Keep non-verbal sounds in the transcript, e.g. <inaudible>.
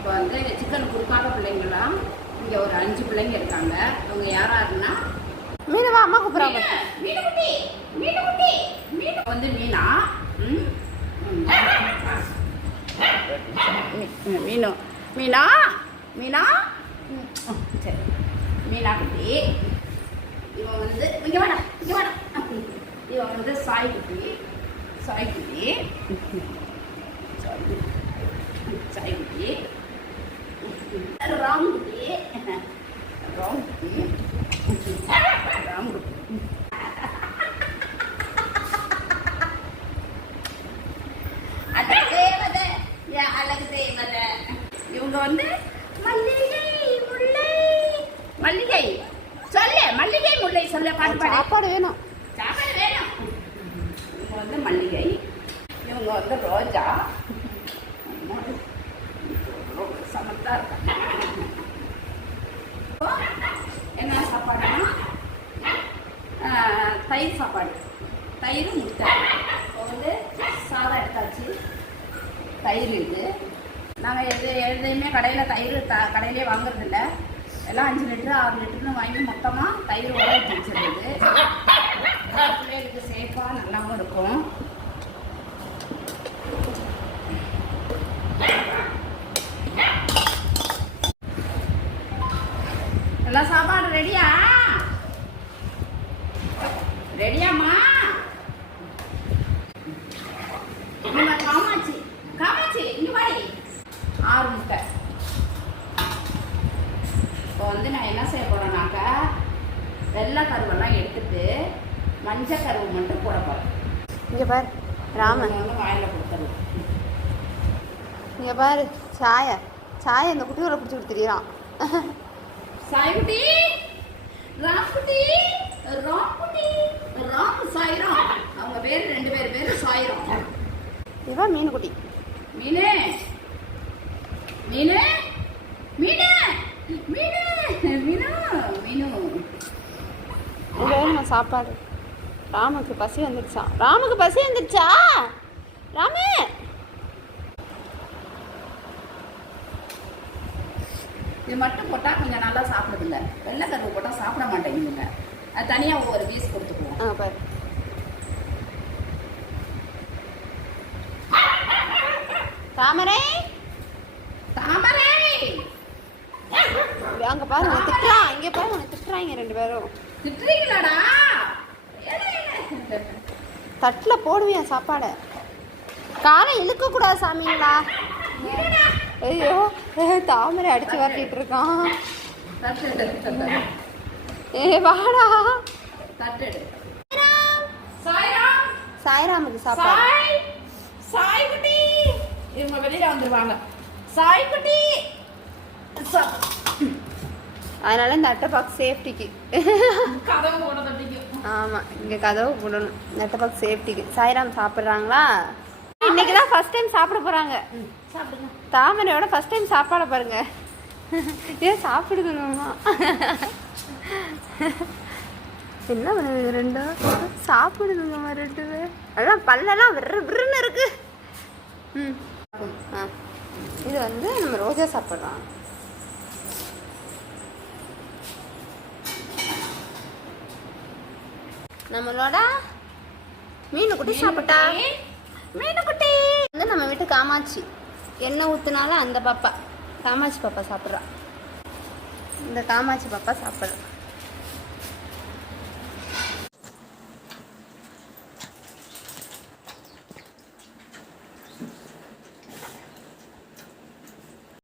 இப்போ வந்து சிக்கன் கொடுக்காத பிள்ளைங்களாம் இங்கே ஒரு அஞ்சு பிள்ளைங்க இருக்காங்க. அவங்க யாராருன்னா? மீனவா அம்மா கூப்பிட்றாங்க. வந்து மீனா? மீனு மீனா? மீனா? சரி. மீனா குட்டி. இவன் வந்து இங்க வாடா இங்க வாடா. இவன் வந்து சாய் குட்டி சாய் குட்டி. <laughs> சாய் குட்டி. சாய் குட்டி. ராம் குட்டி ராம் குட்டி ராம் குட்டி அழகு தேவதை. என் அழகு தேவதை. இவங்க வந்து மல்லிகை முல்லை. மல்லிகை. சொல்லு மல்லிகை முல்லை சொல்ல பாட்டு பாடு சாப்பாடு வேணும். சாப்பாடு வேணும். இவங்க வந்து மல்லிகை. இவங்க வந்து ரோஜா. சமத்தா இருக்காங்க என்ன சாப்பாடுன்னா தயிர் சாப்பாடு. தயிர் முட்டை. இப்போ வந்து சாதம் எடுத்தாச்சு. தயிர் இது நாங்கள் எது எதையுமே கடையில் தயிர் த கடையிலே வாங்குறதில்ல. எல்லாம் அஞ்சு லிட்டரு ஆறு லிட்டருன்னு வாங்கி மொத்தமாக தயிர் உடம்பு வச்சுருந்தது வச்சிருக்குது பிள்ளைகளுக்கு சேஃபாக நல்லாவும் இருக்கும் எல்லாம் சாப்பாடு ரெடியா ரெடியாம்மா இங்க காமாட்சி காமாட்சி இங்க வாடி ஆறு முட்டை இப்போ வந்து நான் என்ன செய்ய போறேன்னாக்கா வெள்ளை கருவெல்லாம் எடுத்துட்டு மஞ்சள் கருவு மட்டும் போட போறேன். இங்கே பாரு ராமன். வந்து வாயில கொடுத்துருவோம் இங்கே பாரு சாய. சாய இந்த குட்டியோட பிடிச்சி கொடுத்துறான் சாய்குட்டி ராம்குட்டி ராம்குட்டி ராம் சாய்ராம். அவங்க பேர் ரெண்டு பேர் பேர் சாய்ராம். இவன் மீன் குட்டி மீனு. மீனு? மீனு? மீனு? மீனு? மீனு. இது வேணுமா சாப்பாடு. ராமுக்கு பசி வந்துடுச்சா ராமுக்கு பசி வந்துடுச்சா ராமு! இது மட்டும் போட்டால் கொஞ்சம் நல்லா சாப்பிடுதுங்க. வெள்ளைக்கருவு போட்டால் சாப்பிட மாட்டேங்குதுங்க. அது தனியாக ஒவ்வொரு பீஸ் கொடுத்துக்குவோம். ஆ பாரு. தாமரை! அங்கே பாருங்க திட்டுறான் இங்கே பாருங்க திட்டுறாங்க ரெண்டு பேரும். திட்டுறீங்களாடா? தட்டில் போடுவேன் சாப்பாடை? காலை இழுக்கக்கூடாது சாமிங்களா? ஐயோ தாமரை அடிச்சு வரட்டிட்டு இருக்கான். ஏ வாடா. சாய்ராமுக்கு சாப்பாடு. சாய் சாய் குட்டி இவங்க வெளியில வந்துருவாங்க. சாய் குட்டி சா- அதனால இந்த அட்டை பாக்ஸ் சேஃப்டிக்கு ஆமாம் இங்கே கதவு போடணும். இந்த அட்டை பாக்ஸ் சேஃப்டிக்கு சாய்ராம் சாப்பிட்றாங்களா? இன்னைக்கு தான் ஃபர்ஸ்ட் டைம் சாப்பிட போகிறாங்க தாமரையோட ஃபர்ஸ்ட் டைம் சாப்பாடை பாருங்க. ஏன் சாப்பிடுதுங்கம்மா என்ன பண்ணுவீங்க ரெண்டும் சாப்பிடுதுங்கம்மா ரெண்டு அதான் பல்லெல்லாம் விரு விருன்னு இருக்கு. ம் இது வந்து நம்ம ரோஜா சாப்பிட்றோம். நம்மளோட மீன் குட்டி சாப்பிட்டா? மீன் குட்டி வந்து நம்ம வீட்டு காமாட்சி. எண்ணெய் ஊற்றுனாலும் அந்த பாப்பா. காமாட்சி பாப்பா சாப்பிட்றா. இந்த காமாட்சி பாப்பா சாப்பிட்றா.